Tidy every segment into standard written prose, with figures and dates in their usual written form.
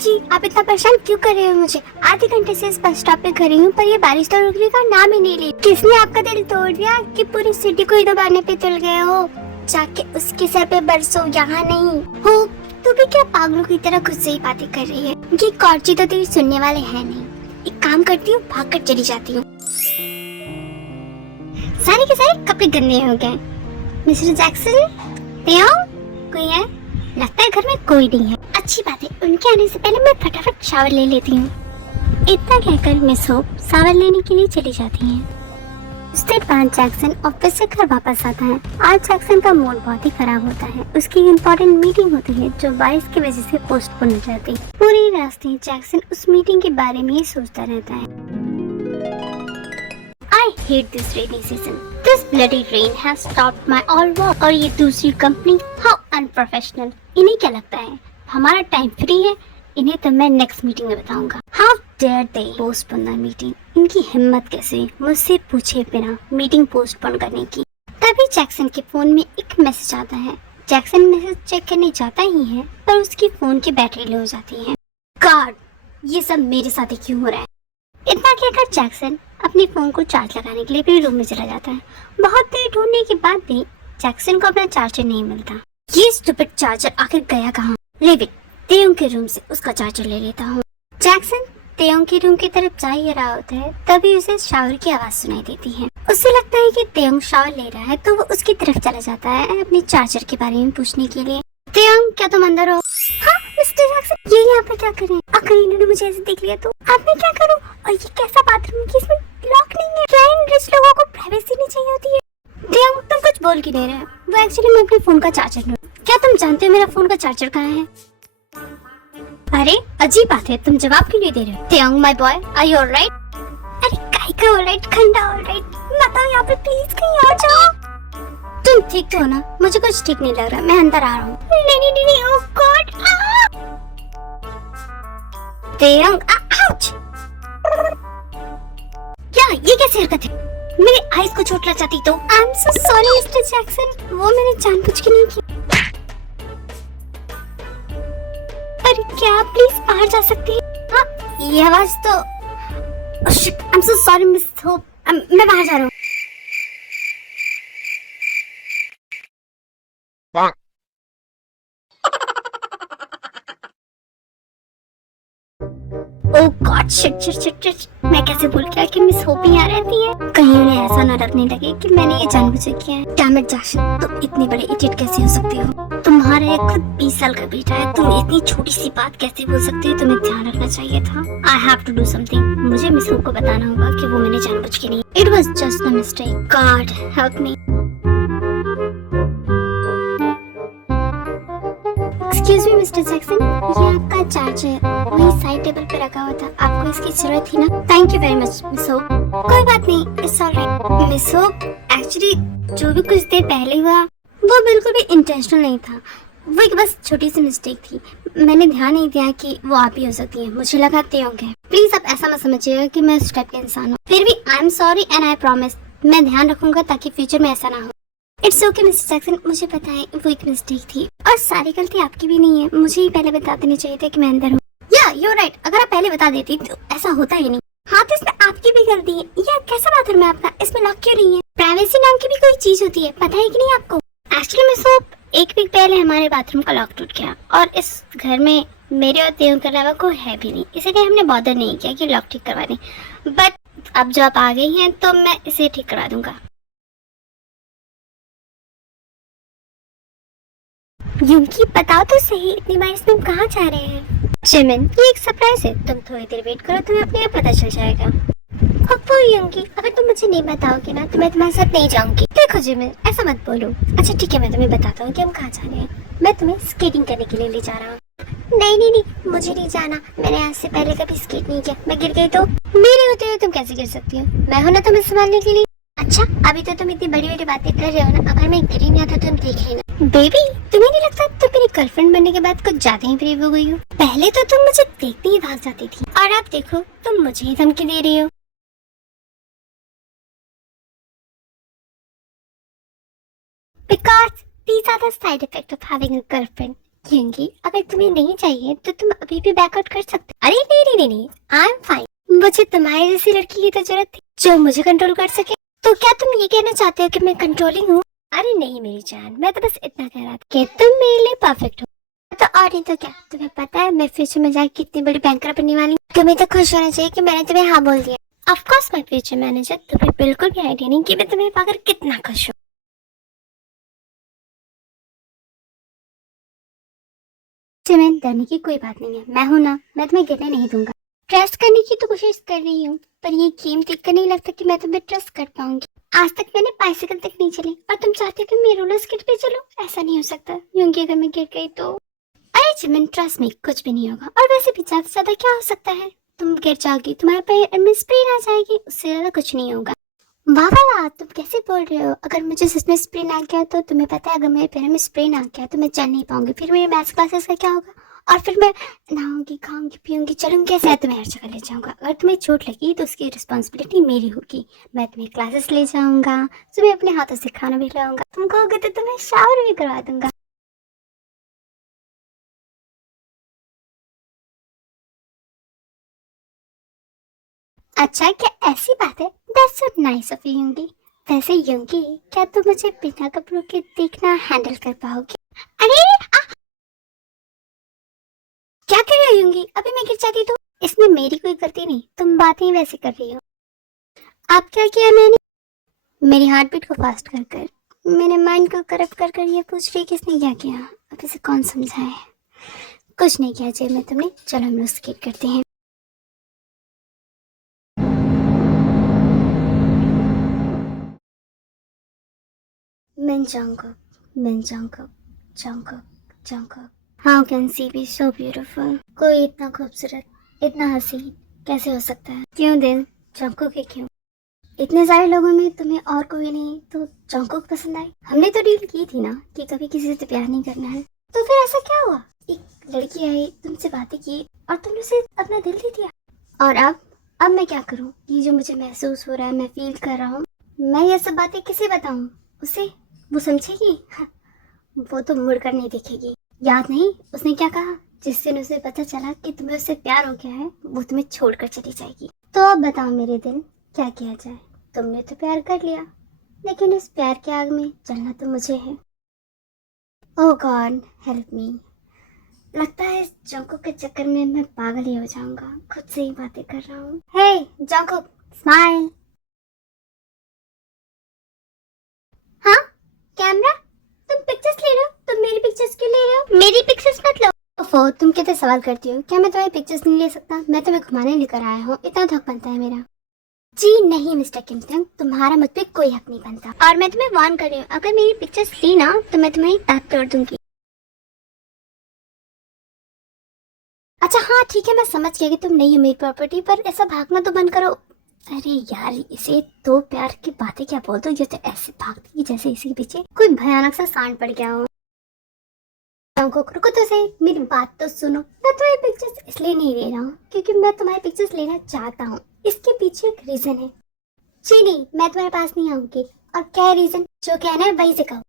जी आप इतना परेशान क्यों कर रहे हो मुझे? आधे घंटे से इस बस स्टॉप पे खड़ी हूँ पर ये बारिश तो रुकने का नाम ही नहीं ली। किसने आपका दिल तोड़ दिया कि पूरी सिटी को ही दबाने पे तुल गए हो? जाके उसके सर पे बरसो, यहाँ नहीं हो। तू भी क्या पागलों की तरह खुद से ही बातें कर रही है? ये कॉर्ची तो तेरी सुनने वाले हैं नहीं। एक काम करती हूँ, भाग कर चली जाती हूँ। सारे के सारे कपड़े गंदे हो गए। मिस्टर जैक्सन, कोई है? लगता है घर में कोई नहीं है। अच्छी बात है, उनके आने से पहले मैं फटाफट शावर ले लेती हूँ। इतना कहकर मिस होप शावर लेने के लिए चली जाती हैं। उसके बाद जैक्सन ऑफिस से घर वापस आता है। आज जैक्सन का मूड बहुत ही खराब होता है। उसकी इम्पोर्टेंट मीटिंग होती है जो बारिश की वजह से पोस्टपोन हो जाती है। पूरे रास्ते जैक्सन उस मीटिंग के बारे में ही सोचता रहता है। I hate this rainy season. This bloody rain has stopped my all work. और ये दूसरी कंपनी, how unprofessional. इन्हें क्या लगता है हमारा टाइम फ्री है? इन्हें तो मैं नेक्स्ट मीटिंग में बताऊंगा। How dare they postpone the meeting. इनकी हिम्मत कैसे मुझसे पूछे बिना मीटिंग पोस्टपोन करने की। तभी जैक्सन के फोन में एक मैसेज आता है। जैक्सन मैसेज चेक करने जाता ही है पर उसकी फोन की बैटरी लो हो जाती है। गॉड, ये सब मेरे साथ ही क्यों हो रहा है? इतना कहकर जैक्सन अपने फोन को चार्ज लगाने के लिए अपने रूम में चला जाता है। बहुत देर ढूंढने के बाद भी जैक्सन को अपना चार्जर नहीं मिलता। ये स्टूपिड चार्जर आखिर गया कहाँ? लेविट, तेयोंग के रूम से उसका चार्जर ले लेता हूँ। जैक्सन तेयोंग के रूम की तरफ जा ही रहा होता है तभी उसे शावर की आवाज सुनाई देती है। उसे लगता है कि तेयोंग शावर ले रहा है तो वो उसकी तरफ चला जाता है अपने चार्जर के बारे में पूछने के लिए। तेयोंग, क्या तुम अंदर हो? हाँ मिस्टर जैक्सन, ये यहाँ पे क्या कर रहे हैं? अगर इन्होंने मुझे ऐसे देख लिया तो आप मैं क्या करूँ? और ये कैसा बाथरूम है कि इसमें लॉक नहीं है? क्या इन रिच लोगों को प्राइवेसी नहीं चाहिए होती है? तेयोंग, तुम कुछ बोल क्यों नहीं रहे? वो एक्चुअली मैं अपने फोन का चार्जर लूँ। क्या तुम जानते हो मेरा फोन का चार्जर कहाँ है? अरे अजीब बात है, तुम जवाब क्यों नहीं दे रहे हो? Taeyong my boy, are you alright? अरे काहे का ऑलराइट, खंडा ऑलराइट। बताओ यहाँ पे प्लीज, कहीं और जाओ। तुम ठीक तो हो ना? मुझे कुछ ठीक नहीं लग रहा, मैं अंदर आ रहा हूँ। नहीं, ओह गॉड। तेयोंग, आउच। क्या ये कैसी हरकत है? मेरी आईज को चोट लग जाती तो। I am so sorry mister Jackson, वो मैंने जानबूझ के नहीं किया। अरे क्या आप प्लीज बाहर जा सकती हैं? हाँ, ये आवाज तो। I am so sorry miss hope, मैं बाहर जा रहा हूँ। ओह गॉड, शिट, मैं कैसे भूल गया कि मिस होप यहाँ रहती है। कहीं उन्हें ऐसा न लगने लगे कि मैंने ये जानबूझ के किया है। डैम इट जैक्सन, तुम इतनी बड़ी इडियट कैसे हो सकती हो? तुम्हारा खुद 20 साल का बेटा है, तुम इतनी छोटी सी बात कैसे बोल सकते हो? तुम्हें ध्यान रखना चाहिए था। I have to do something. मुझे मिस होप को बताना होगा कि वो मैंने जानबूझ के नहीं। It was just a mistake. God help me. Excuse me mister Jackson, ये आपका चार्जर वही साइड टेबल पे रखा हुआ था, आपको इसकी जरूरत थी ना? Thank you very much miss hope. कोई बात नहीं, it's alright. Miss hope, actually जो भी कुछ देर पहले हुआ वो बिल्कुल भी इंटेंशनल नहीं था। वो एक बस छोटी सी मिस्टेक थी। मैंने ध्यान नहीं दिया कि वो आप ही हो सकती है। मुझे लगा तेयोंग है। प्लीज आप ऐसा मत समझिएगा कि मैं उस टाइप का इंसान हूँ। फिर भी आई am sorry and I promise मैं ध्यान रखूंगा ताकि फ्यूचर में ऐसा ना हो। इट्स ओके मिस्टर जैक्सन, मुझे पता है वो एक मिस्टेक थी और सारी गलती आपकी भी नहीं है। मुझे ही पहले बता देनी चाहिए था कि मैं अंदर हूँ। या यू राइट, अगर आप पहले बता देती तो ऐसा होता ही नहीं। हाँ तो इसमें आपकी भी गलती है। यह कैसा बाथरूम है आपका? इसमें लॉक क्यों नहीं है? प्राइवेसी नाम की भी कोई चीज होती है, पता है कि नहीं आपको? एक्चुअली मिस होप, एक वीक पहले हमारे बाथरूम का लॉक टूट गया और इस घर में मेरे और तेयोंग के अलावा कोई है भी नहीं, इसलिए हमने बॉदर नहीं किया कि लॉक ठीक करवा दें। बट अब जो आप आ गई हैं तो मैं इसे ठीक करवा दूंगा। यूंकी, बताओ तो सही, इतनी बार इसमें कहाँ जा रहे हैं? जिमिन, ये एक सरप्राइज है, तुम थोड़ी देर वेट करो, तुम्हें अपने आप पता चल जाएगा। अब यूंकी, अगर तुम मुझे नहीं बताओगे ना तो मैं तुम्हारे साथ नहीं जाऊंगी। देखो जिमिन, ऐसा मत बोलो। अच्छा ठीक है, मैं तुम्हें बताता हूँ कि हम कहाँ जा रहे हैं। मैं तुम्हें स्केटिंग करने के लिए ले जा रहा हूँ। नहीं, मुझे नहीं जाना। मैंने आज से पहले कभी स्केट नहीं किया। मैं गिर गई तो? मेरे होते हुए तुम कैसे गिर सकती हो? मैं हूं ना तुम्हें संभालने के लिए। अच्छा, अभी तो तुम इतनी बड़ी बड़ी बातें कर रहे हो ना, अगर मैं गिरी नहीं आता तो तुम देख लेना। बेबी, तुम्हें नहीं लगता तुम मेरी गर्लफ्रेंड बनने के बाद कुछ ज्यादा ही ब्रेव हो गई हो? पहले तो तुम मुझे देखते ही भाग जाती थी और अब देखो तुम मुझे ही धमकी दे रही हो। Because these are the side effects of having a girlfriend. क्योंकि अगर तुम्हें नहीं चाहिए तो तुम अभी भी बैकआउट कर सकते। अरे नहीं नहीं नहीं नहीं, आई एम फाइन। मुझे तुम्हारी जैसी लड़की की तो जरूरत थी जो मुझे कंट्रोल कर सके। तो क्या तुम ये कहना चाहते हो कि मैं कंट्रोलिंग हूँ? अरे नहीं मेरी जान, मैं तो बस इतना कह रहा था कि तुम मेरे लिए परफेक्ट हो। तो और नहीं तो क्या, तुम्हें पता है मैं फ्यूचर में जाके कितनी बड़ी बैंकर बनने वाली हूँ। तुम्हें तो खुश होना चाहिए कि मैंने तुम्हें हाँ बोल दिया। Of course my future manager, तुम्हें बिल्कुल भी आइडिया नहीं कि मैं तुम्हें पाकर कितना खुश हूँ। चमन, डरने की कोई बात नहीं है, मैं हूं ना, मैं तुम्हें गिरने नहीं दूंगा। ट्रस्ट करने की तो कोशिश कर रही हूँ, पर ये गेम देखकर नहीं लगता कि मैं तुम्हें ट्रस्ट कर पाऊंगी। आज तक मैंने बाइसिकल तक नहीं चली और तुम चाहते हो कि मैं रोलर स्केट पे चलूं? ऐसा नहीं हो सकता, क्योंकि अगर मैं गिर गई तो। अरे चमन, ट्रस्ट में कुछ भी नहीं होगा, और वैसे भी ज्यादा से ज्यादा क्या हो सकता है? तुम गिर जाओगी, तुम्हारे पैर में स्प्रेन आ जाएगी, उससे ज्यादा कुछ नहीं होगा। वाह वाह वाह, तुम कैसे बोल रहे हो? अगर मुझे सच में स्प्रेन आ गया तो तुम्हें पता है अगर मेरे पैर में स्प्रेन आ गया तो मैं चल नहीं पाऊंगी, फिर मेरे मैथ्स क्लासेस का क्या होगा? और फिर मैं नहाऊंगी, खाऊंगी, पीऊंगी, चलूंगी कैसे? मैं तुम्हें हर जगह ले जाऊंगा। अगर तुम्हें चोट लगी तो उसकी रिस्पॉन्सिबिलिटी मेरी होगी। मैं तुम्हें क्लासेस ले जाऊंगा, तुम्हें अपने हाथों से खाना भी खिलाऊंगा, तुम कहोगे तो तुम्हें शावर भी करवा दूंगा। अच्छा, क्या ऐसी बात है? That's so nice of you Yoongi. वैसे योंगी, क्या तुम मुझे बिना कपड़ों के देखना हैंडल कर पाओगे? अरे क्या कर रही होंगी? अभी मैं गिर जाती तो? इसमें मेरी कोई गलती नहीं, तुम बातें ही वैसे कर रही हो। अब क्या किया मैंने? मेरी हार्ट बीट को फास्ट कर कर, मेरे माइंड को करप्ट कर कर ये पूछ रही किसने क्या किया? अब इसे कौन समझाए? कुछ नहीं किया जेल में तुमने, चलो हम लोग स्केट करते हैं। मैं जाऊंगा, मैं जाऊंगा, जाऊंगा, जाऊंगा। How can she be so beautiful? कोई इतना खूबसूरत, इतना हसीन कैसे हो सकता है? क्यों दिल, जंकुक के क्यों? इतने सारे लोगों में तुम्हें और कोई नहीं तो जंकुक पसंद आई? हमने तो डील की थी ना कि कभी किसी से प्यार नहीं करना है। तो फिर ऐसा क्या हुआ? एक लड़की आई, तुमसे बातें की और तुमने उसे अपना दिल दे दिया। और अब मैं क्या करूं? ये जो मुझे महसूस हो रहा है, मैं फील कर रहा हूँ, मैं ये सब बातें किसे बताऊं? उसे? वो समझेगी? वो तो मुड़कर नहीं देखेगी। याद नहीं उसने क्या कहा? जिस दिन उसे पता चला कि तुम्हें उससे प्यार हो गया है, वो तुम्हें छोड़कर चली जाएगी। तो अब बताओ मेरे दिल, क्या किया जाए? तुमने तो प्यार कर लिया, लेकिन इस प्यार के आग में जलना तो मुझे है। ओह गॉड हेल्प मी। लगता है इस जंकुक के चक्कर में मैं पागल ही हो जाऊंगा। खुद से ही बातें कर रहा हूँ। हे जंकुक, स्माइल। हाँ, कैमरा? तुम पिक्चर्स ले रहे हो? तुम मेरी पिक्चर्स क्यों ले रहे हो? मेरी पिक्चर्स मत लो। ओफो, तुम कितने सवाल करती हो? क्या मैं तुम्हारी पिक्चर्स नहीं ले सकता? मैं तुम्हें घुमाने लेकर आया हूँ, इतना हक बनता है मेरा। जी नहीं मिस्टर किमसंग, तुम्हारा मुझ पे कोई हक नहीं बनता। और मैं तुम्हें वार्न कर रही हूँ, अगर मेरी पिक्चर्स ली ना तो मैं तुम्हारी दांत तोड़ दूंगी। अच्छा हाँ ठीक है, मैं समझ गया कि तुम नहीं हो मेरी प्रॉपर्टी, पर ऐसा भागना तो बंद करो। अरे यार, इसे तो प्यार की बातें क्या बोल दो, ये तो ऐसे भागती है जैसे इसी के पीछे कोई भयानक सा सांड पड़ गया हो। को रुको तो सही, मेरी बात तो सुनो। मैं तुम्हारी पिक्चर्स इसलिए नहीं ले रहा हूँ क्योंकि मैं तुम्हारी पिक्चर्स लेना चाहता हूँ। इसके पीछे एक रीजन है। जी नहीं, मैं तुम्हारे पास नहीं आऊंगी। और क्या रीजन? जो कहना है वही से कहो।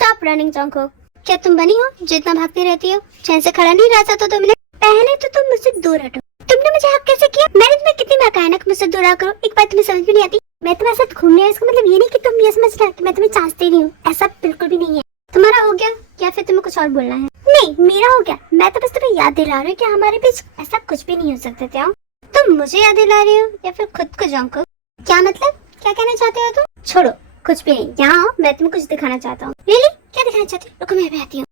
Stop running Jungkook. क्या तुम बनी हो जितना भागती रहती हो? चैन से खड़ा नहीं रहा था तुमने? पहले तो तुम मुझसे दूर हटो। तुमने मुझे हक कैसे किया? मैंने तुम्हें कितनी बार कहा ना कि मुझसे दूर करो। एक बात तुम्हें समझ में नहीं आती? मैं तुम्हारे साथ घूमने आई, इसका मतलब ये नहीं कि तुम ये समझना कि मैं तुम्हें चाहती नहीं हूँ। ऐसा बिल्कुल भी नहीं है। तुम्हारा हो गया या फिर तुम्हें कुछ और बोलना है? नहीं, मेरा हो गया। मैं तो बस तुम्हें याद दिला रही हूँ कि हमारे बीच ऐसा कुछ भी नहीं हो सकता था। तुम मुझे याद दिला रही हो या फिर खुद को जंकुक? क्या मतलब? क्या कहना चाहते हो तुम? छोड़ो, कुछ भी नहीं। यहाँ आओ, मैं तुम्हें कुछ दिखाना चाहता हूँ। रियली? क्या दिखाना चाहती हो? रुको मैं अभी आती हूँ।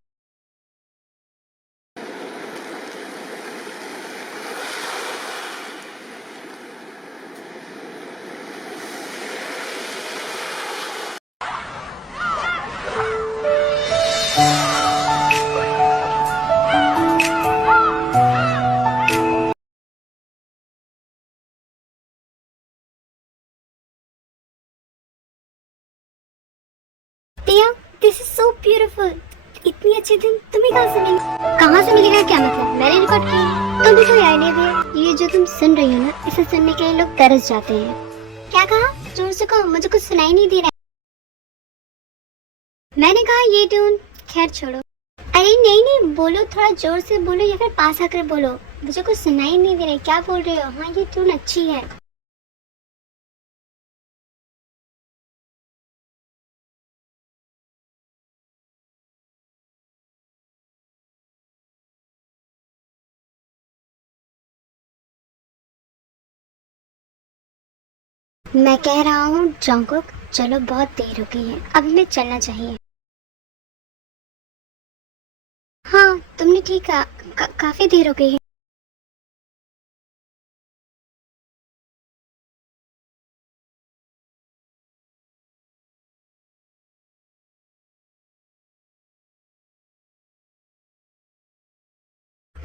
This is so beautiful. इतनी अच्छी दिन तुम्हें कहाँ से मिली? कहाँ से मिलेगा क्या मतलब? मैंने रिकॉर्ड किया। तुम भी तो कोई आइडिया भी? ये जो तुम सुन रही हो ना, इसे सुनने के लिए लोग तरस जाते हैं। क्या कहा? जोर से कहो, मुझे कुछ सुनाई नहीं दे रहा है। मैंने कहा ये ट्यून। खैर छोड़ो। अरे नहीं नहीं, बोलो, थोड़ा जोर से बोलो या फिर पास आकर बोलो। मुझे कुछ सुनाई नहीं दे रहा है, क्या बोल रहे हो? हाँ ये ट्यून अच्छी है। मैं कह रहा हूँ जंगकुक, चलो बहुत देर हो गई है, अब हमें चलना चाहिए। हाँ तुमने ठीक कहा, काफी देर हो गई है।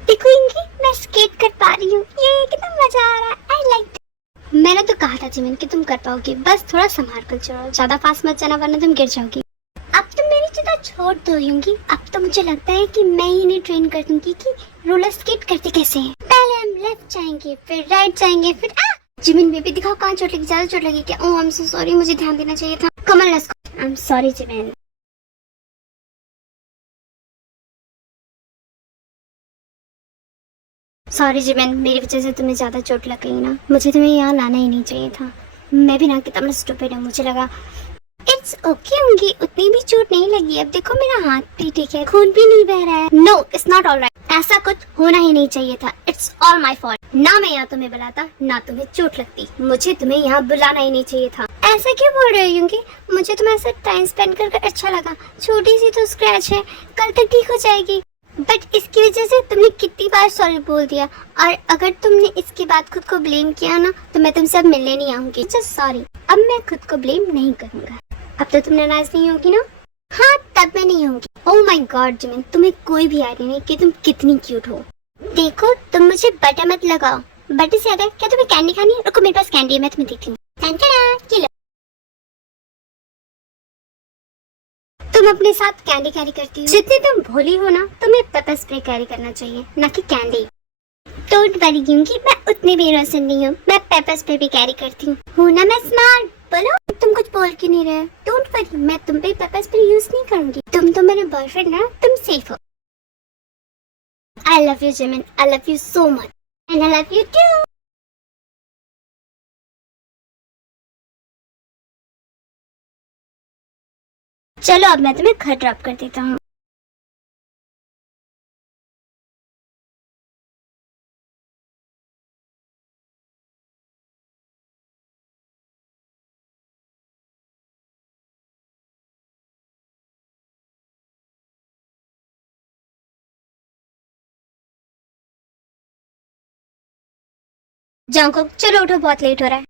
देखो इंगी, मैं स्केट कर पा रही हूँ, ये कितना मजा आ रहा है। I like. मैंने तो कहा था जिमिन कि तुम कर पाओगी, बस थोड़ा संभाल कर चलो, ज्यादा फास्ट मत जाना वरना तुम गिर जाओगी। अब तुम मेरी चिंता छोड़ दो यूंगी, अब तो मुझे लगता है कि मैं ही इन्हें ट्रेन कर दूंगी कि रोलर स्केट करते कैसे हैं। पहले हम लेफ्ट जाएंगे, फिर राइट जाएंगे, फिर जिमिन बेबी दिखाओ कहाँ चोट लगी, ज्यादा चोट लगी क्या? ओह आई एम सो सॉरी, मुझे ध्यान देना चाहिए था। Kamal let's go. I am sorry Jimin. Sorry Jimin, मेरी वजह से तुम्हें ज्यादा चोट लग गई ना, मुझे तुम्हें यहाँ लाना ही नहीं चाहिए था। मैं भी ना कितना स्टूपिड हूँ, मुझे लगा। इट्स ओके होंगी, उतनी भी चोट नहीं लगी। अब देखो मेरा हाथ भी ठीक है, खून भी नहीं बह रहा है। नो इट्स नॉट ऑलराइट, ऐसा कुछ होना ही नहीं चाहिए था। It's all my fault. ना मैं यहाँ तुम्हें बुलाता, ना तुम्हें चोट लगती। मुझे तुम्हें यहाँ बुलाना ही नहीं चाहिए था। ऐसा क्यों बोल रहे हो यूंगी? मुझे तुम्हारे साथ टाइम स्पेंड कर अच्छा लगा। छोटी सी तो स्क्रैच है, कल तक ठीक हो जाएगी। बट इसकी वजह से तुमने कितनी बार सॉरी बोल दिया, और अगर तुमने इसके बाद खुद को ब्लेम किया ना तो मैं तुमसे अब मिलने नहीं आऊंगी। जस्ट सॉरी, अब मैं खुद को ब्लेम नहीं करूंगा। अब तो तुम नाराज नहीं होगी ना? हाँ तब मैं नहीं होंगी। ओह माय गॉड जिमिन, तुम्हें कोई भी आइडिया नहीं कि तुम कितनी क्यूट हो। देखो तुम मुझे बटर मत लगाओ। बटर से ज्यादा क्या तुम्हें कैंडी खानी है? रुको मेरे पास कैंडी है, मैं तुम्हें देती हूँ। ये लो। तुम अपने साथ कैंडी कैरी करती हो। जितनी तुम भोली हो ना, तुम्हें पेपर स्प्रे कैरी करना चाहिए, ना कि कैंडी। डोंट वरी क्योंकि मैं उतनी भी इनोसेंट नहीं हूँ, मैं पेपर स्प्रे भी कैरी करती हूँ ना मैं स्मार्ट। बोलो तुम कुछ बोल क्यों नहीं रहे? डोंट वरी, मैं तुम पे पेपर स्प्रे यूज नहीं करूंगी। तुम तो मेरे बॉयफ्रेंड ना, तुम सेफ हो। I love you Jimin, I love you so much and I love you too. चलो अब मैं तुम्हें घर ड्रॉप कर देता हूँ। जंगकुक चलो उठो, बहुत लेट हो रहा है।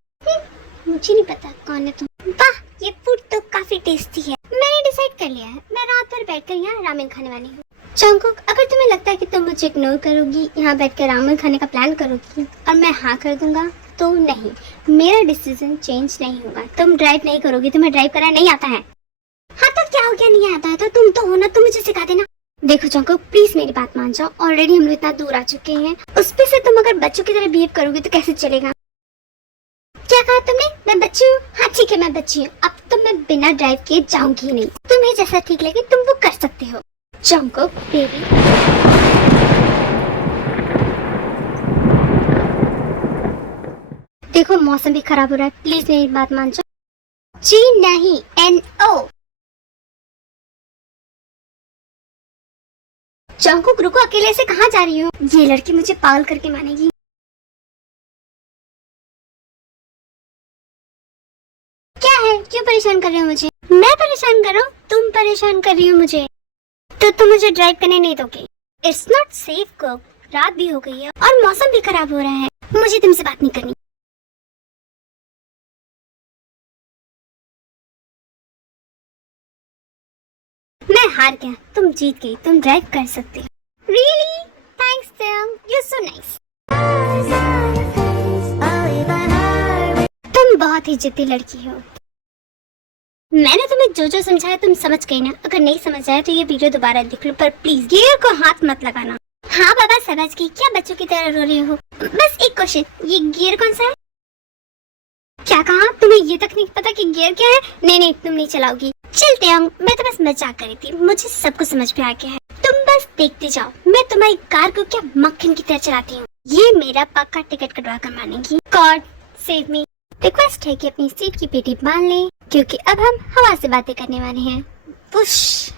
मुझे नहीं पता कौन है तुम। वाह ये फूड तो काफी टेस्टी है। मैंने डिसाइड कर लिया है, मैं रात भर बैठकर यहाँ रामेन खाने वाली हूँ। जंगकुक अगर तुम्हें लगता है कि तुम मुझे इग्नोर करोगी, यहाँ बैठकर रामेन खाने का प्लान करोगी और मैं हाँ कर दूंगा, तो नहीं, मेरा डिसीजन चेंज नहीं होगा। तुम ड्राइव नहीं करोगी, तुम्हें ड्राइव करना नहीं आता है। हाँ तो क्या हो गया, नहीं आता है तो तुम तो हो ना, तुम मुझे सिखा देना। देखो जंगकुक प्लीज मेरी बात मान जाओ, ऑलरेडी हम लोग इतना दूर आ चुके हैं। उस पे से तुम अगर बच्चों की तरह बिहेव करोगे तो कैसे चलेगा? क्या कहा तुमने? मैं बच्ची हूँ? हाँ ठीक है मैं बच्ची हूँ, अब तो मैं बिना ड्राइव किए जाऊंगी ही नहीं। तुम्हें जैसा ठीक लगे तुम वो कर सकते हो। Jungkook baby. देखो मौसम भी खराब हो रहा है, प्लीज मेरी बात मान जाओ। जी नहीं, NO। जंगकुक रुको, अकेले से कहाँ जा रही हो? ये लड़की मुझे पागल करके मानेगी। क्या है, क्यों परेशान कर रहे हो मुझे? मैं परेशान कर रहा हूँ? तुम परेशान कर रही हो मुझे, तो तुम मुझे ड्राइव करने नहीं दोगे। इट्स नॉट सेफ कुक, रात भी हो गई है और मौसम भी खराब हो रहा है, मुझे तुमसे बात नहीं करनी। मैं हार गया, तुम जीत गई, तुम ड्राइव कर सकते हो। Really? Thanks Tim, you so nice. तुम बहुत ही जिद्दी लड़की हो। मैंने तुम्हें जो जो समझाया तुम समझ गई ना? अगर नहीं समझ आया तो ये वीडियो दोबारा देख लो, पर प्लीज गियर को हाथ मत लगाना। हाँ बाबा समझ गई, क्या बच्चों की तरह रो रही हो। बस एक क्वेश्चन, ये गियर कौन सा है? क्या कहा? तुम्हें ये तक नहीं पता कि गियर क्या है? नहीं नहीं, तुम नहीं चलाओगी। चलते हम, मैं तो बस मजाक कर रही थी, मुझे सब कुछ समझ में आ गया है। तुम बस देखते जाओ, मैं तुम्हारी कार को क्या मक्खन की तरह चलाती हूँ। ये मेरा पक्का टिकट कटवा कर मानेंगी। God save me. रिक्वेस्ट है कि अपनी सीट की पेटी बांध लें, क्योंकि अब हम हवा से बातें करने वाले हैं। वुश।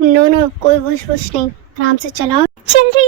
नो नो, कोई वुश वुश नहीं, आराम से चलाओ। चल रही